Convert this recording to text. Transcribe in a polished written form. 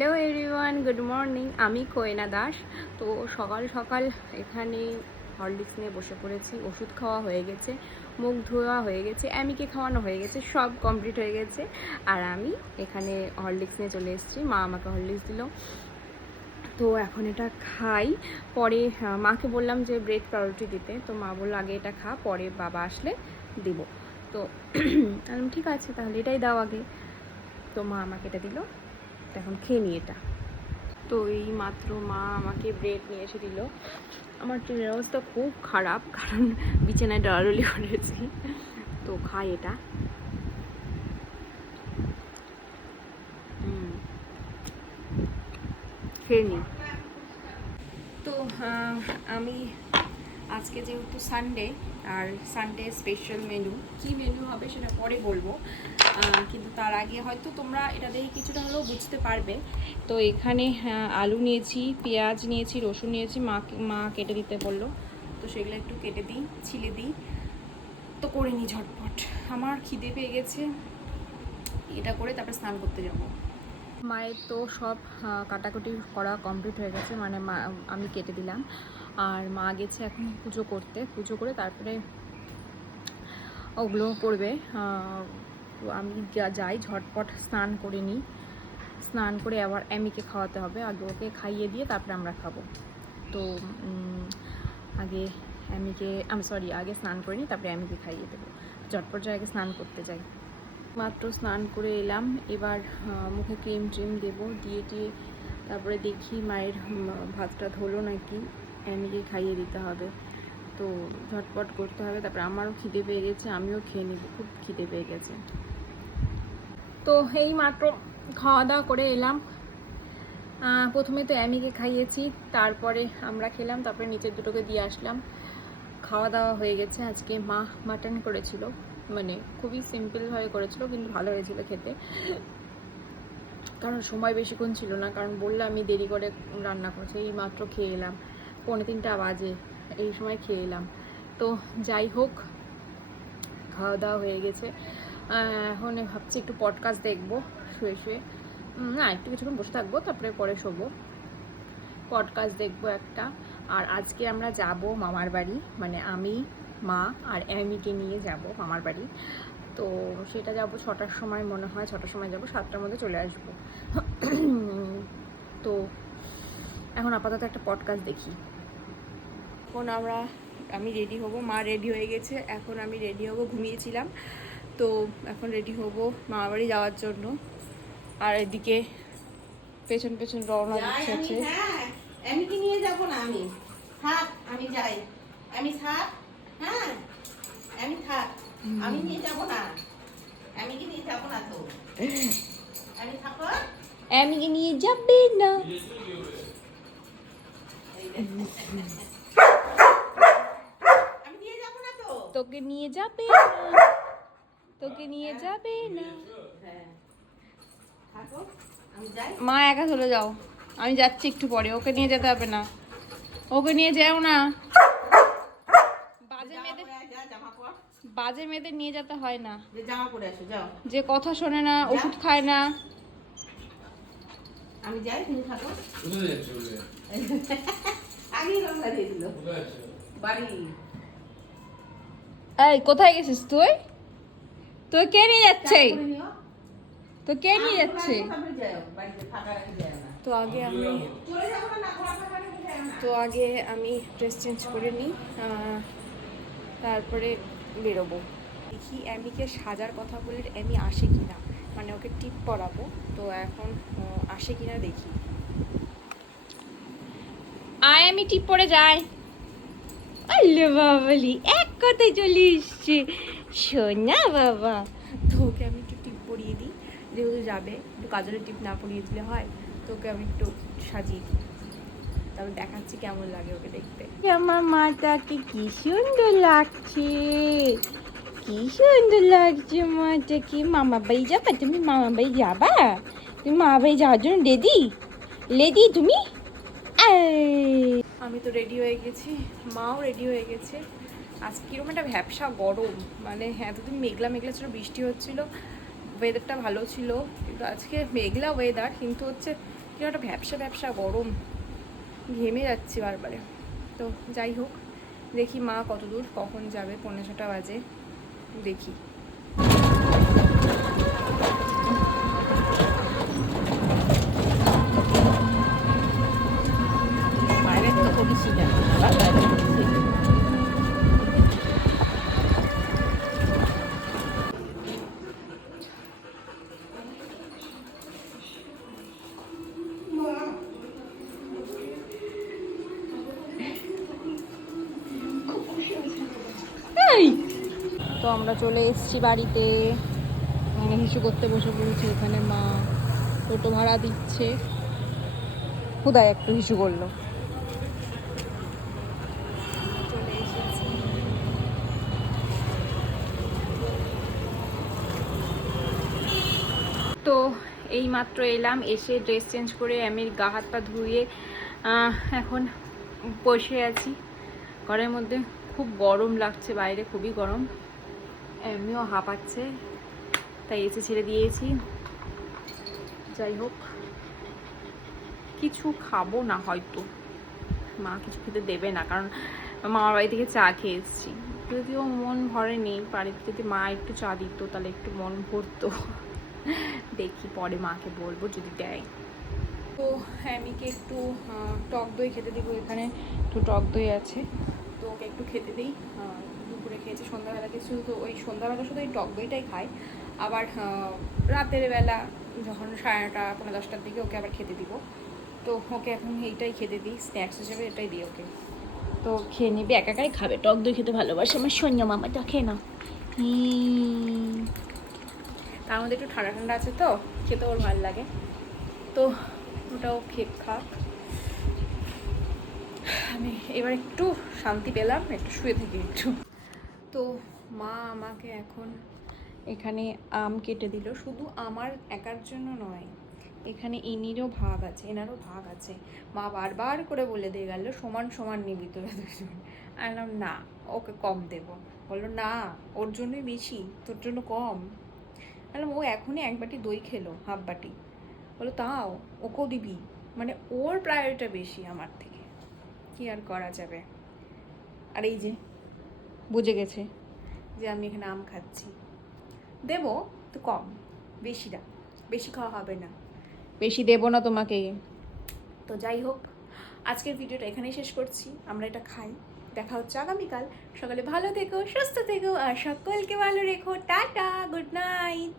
Hello everyone, good morning. আমি কোয়েনা দাস। তো সকাল সকাল এখানে হরলিক্স নিয়ে বসে পড়েছি। ওষুধ খাওয়া হয়ে গেছে, মুখ ধোয়া হয়ে গেছে, অ্যামিকে খাওয়ানো হয়ে গেছে, সব কমপ্লিট হয়ে গেছে। আর আমি এখানে হরলিক্স নিয়ে চলে এসেছি। মা আমাকে হরলিক্স দিল, তো এখন এটা খাই। পরে মাকে বললাম যে ব্রেড পাউরুটি দিতে, তো মা বললো আগে এটা খা, পরে বাবা আসলে দিব। তো ঠিক আছে, তাহলে এটাই দাও আগে। তো মা আমাকে এটা দিল, এখন খেয়ে নিই এটা। তো এই মাত্র মা আমাকে ব্রেড নিয়ে এসে দিল। আমার চুলের অবস্থা খুব খারাপ, কারণ বিছানায় ডলাডলি করেছি। তো খাই এটা। খেয়ে নিই। তো আমি আজকে যেহেতু সানডে, আর সানডে স্পেশাল মেনু, কী মেনু হবে সেটা পরে বলবো, কিন্তু তার আগে হয়তো তোমরা এটা দেখে কিছুটা হলেও বুঝতে পারবে। তো এখানে আলু নিয়েছি, পেঁয়াজ নিয়েছি, রসুন নিয়েছি, মা কেটে দিতে বললো, তো সেগুলো একটু কেটে দিই, ছিলে দিই। তো করে নিই ঝটপট, আমার খিদে পেয়ে গেছে। এটা করে তারপরে স্নান করতে যাবো। মায়ের তো সব কাটাকুটি করা কমপ্লিট হয়ে গেছে, মানে আমি কেটে দিলাম। আর মা গেছে এখন পুজো করতে, পুজো করে তারপরে ওগুলো করবে। তো আমি যাই ঝটপট স্নান করে নিই। স্নান করে আবার অ্যামিকে খাওয়াতে হবে, আগে ওকে খাইয়ে দিয়ে তারপরে আমরা খাবো। তো আগে আগে স্নান করে নিই, তারপরে অ্যামিকে খাইয়ে দেবো। ঝটপট আগে স্নান করতে যাই। মাত্র স্নান করে এলাম, এবার মুখে ক্রিম ট্রিম দেবো, দিয়ে তারপরে দেখি মায়ের ভাতটা ধরলো নাকি, অ্যামিকে খাইয়ে দিতে হবে। তো ঝটপট করতে হবে, তারপরে আমারও খিদে পেয়ে গেছে, আমিও খেয়ে নিব, খুব খিদে পেয়ে গেছে। তো এই মাত্র খাওয়া দাওয়া করে এলাম। প্রথমে তো অ্যামিকে খাইয়েছি, তারপরে আমরা খেলাম, তারপরে নিচের দুটোকে দিয়ে আসলাম। খাওয়া দাওয়া হয়ে গেছে। আজকে মা মাটন করেছিল, মানে খুবই সিম্পলভাবে করেছিল, কিন্তু ভালো হয়েছিল খেতে, কারণ সময় বেশিক্ষণ ছিল না, কারণ বললে আমি দেরি করে রান্না করছি। এই মাত্র খেয়ে এলাম, 2:45 বাজে, এই সময় খেয়ে এলাম। তো যাই হোক, খাওয়া দাওয়া হয়ে গেছে। এখন ভাবছি একটু পডকাস্ট দেখবো শুয়ে শুয়ে, না একটু কিছুক্ষণ বসে থাকবো, তারপরে পরে শোবো। পডকাস্ট দেখবো একটা। আর আজকে আমরা যাব মামার বাড়ি, মানে আমি, মা আর অ্যামিকে নিয়ে যাব মামার বাড়ি। তো সেটা যাব 6টার সময়, মনে হয় 6টার সময় যাব, 7টার মধ্যে চলে আসবো। তো এখন আপাতত একটা পডকাস্ট দেখি। এখন আমি রেডি হব, মা রেডি হয়ে গেছে, এখন আমি রেডি হব, ঘুমিয়েছিলাম। তো এখন রেডি হব মামার বাড়ি যাওয়ার জন্য। আর এদিকে পেছন পেছন রওনা দিচ্ছে। আমি কি নিয়ে যাব না, আমি থাক, আমি যাই, আমি থাক, হ্যাঁ আমি থাক, আমি নিয়ে যাব না, আমি কি নিয়ে যাব না, তো আমি থাকো, আমি কি নিয়ে যাবে না, আমি নিয়ে যাব না, তো তোকে নিয়ে যাবে না, তোকে নিয়ে যাবে না। হ্যাঁ থাকো, আমি যাই। মা একা চলে যাও, আমি যাচ্ছি একটু পরে, ওকে নিয়ে যেতে হবে না, ওকে নিয়ে যাও না। বাজে মেয়েদের নিয়ে যেতে হয় না, জামা পরে আসো, যাও। যে কথা শোনে না, ওষুধ খায় না। আমি যাই, তুমি থাকো। আগেই রওনা দিয়ে দিল বাড়ি। এই কোথায় গেছিস তুই? তুই কে নিয়ে যাচ্ছে? তো কে নিয়ে যাচ্ছে? তো আগে আমি ড্রেস চেঞ্জ করে নিই, তারপরে বেরোবো। দেখি অ্যামিকে সাজার কথা বলে অ্যামি আসে কিনা, মানে ওকে টিপ পরাবো, তো এখন আসে কিনা দেখি। আমি টিপ পরে যাই। আল্লে বাবালি, এক কথায় চলে এসছে সোনা বাবা। তো ওকে আমি একটু টিপ পরিয়ে দিই, যেহেতু যাবে, একটু কাজলের টিপ না পরিয়ে দিলে হয়। তো ওকে আমি একটু সাজিয়ে দিই, তারপর দেখাচ্ছি কেমন লাগে ওকে দেখতে। আমার মাটাকে কি সুন্দর লাগছে, কি সুন্দর লাগছে মাটাকে। মামা বাড়ি যাবা তুমি? মামা বাড়ি যাবা তুমি? মামা বাড়ি যাওয়ার জন্য রেডি তুমি? আমি তো রেডি হয়ে গেছি, মাও রেডি হয়ে গেছে। আজকে কীরকম একটা ভ্যাপসা গরম, মানে এতদিন মেঘলা মেঘলা ছিল, বৃষ্টি হচ্ছিল, ওয়েদারটা ভালো ছিল, কিন্তু আজকে মেঘলা ওয়েদার, কিন্তু হচ্ছে কি একটা ভ্যাবসা ভ্যাবসা গরম, ঘেমে যাচ্ছি বারবারে। তো যাই হোক, দেখি মা কত দূর, কখন যাবে, 5:45 বাজে, দেখি। বাইরে তো করিসই না। তো আমরা চলে এসেছি বাড়িতে, মানে হিসু করতে বসে পড়েছি। এখানে মা টোটো ভাড়া দিচ্ছে, খুদায় একটু হিসু করলো। চলে এসেছি। তো এই মাত্র এলাম, এসে ড্রেস চেঞ্জ করে আমির গা হাত পা ধুয়ে এখন বসে আছি ঘরের মধ্যে। খুব গরম লাগছে বাইরে, খুবই গরম, এমনিও হাঁপাচ্ছে, তাই এসে ছেড়ে দিয়েছি। যাই হোক, কিছু খাবো না হয়তো, মা কিছু খেতে দেবে না, কারণ মামার বাড়ি থেকে চা খেয়ে এসেছি। যদিও মন ভরেনি, বাড়িতে যদি মা একটু চা দিত তাহলে একটু মন ভরতো। দেখি পরে মাকে বলবো যদি দেয়। তো আমিকে একটু টক দই খেতে দিব, এখানে একটু টক দই আছে, তো ওকে একটু খেতে দিই। দুপুরে খেয়েছি, সন্ধ্যাবেলা কিছু, তো ওই সন্ধ্যাবেলা শুধু ওই টক দইটাই খাই। আবার রাতের বেলা যখন 9:30 পৌনে 10টার দিকে ওকে আবার খেতে দিব। তো ওকে এখন এইটাই খেতে দিই, স্ন্যাক্স হিসেবে এটাই দিই ওকে। তো খেয়ে নিবি, একা একাই খাবে, টক দই খেতে ভালোবাসে আমার সৈন্য মামাটা, খেয়ে নাও। তার মধ্যে একটু ঠান্ডা ঠান্ডা আছে তো খেতে ওর ভালো লাগে, তো ওটাও খাক। আমি এবার একটু শান্তি পেলাম, একটু শুয়ে থাকি একটু। তো মা আমাকে এখন এখানে আম কেটে দিল, শুধু আমার একার জন্য নয়, এখানে ইনিরও ভাগ আছে, এনারও ভাগ আছে। মা বারবার করে বলে দিয়ে গেল সমান সমান নিবি তোরা দুজন। আমি বললাম না, ওকে কম দেবো। বললো না, ওর জন্যই বেশি, তোর জন্য কম। বললাম ও এখনই 1 বাটি দই খেলো, হাফ বাটি। বলো তাও ওকেও দিবি, মানে ওর প্রায়োরিটা বেশি আমার থেকে, কি আর করা যাবে। আর এই যে বুঝে গেছে যে আমি এখানে আম খাচ্ছি, দেবো তো কম, বেশি না, বেশি খাওয়া হবে না, বেশি দেবো না তোমাকে। তো যাই হোক, আজকের ভিডিওটা এখানেই শেষ করছি, আমরা এটা খাই, দেখা হচ্ছে আগামীকাল সকালে। ভালো থেকো, সুস্থ থেকো, আর সকলকে ভালো রেখো। Tata, good night.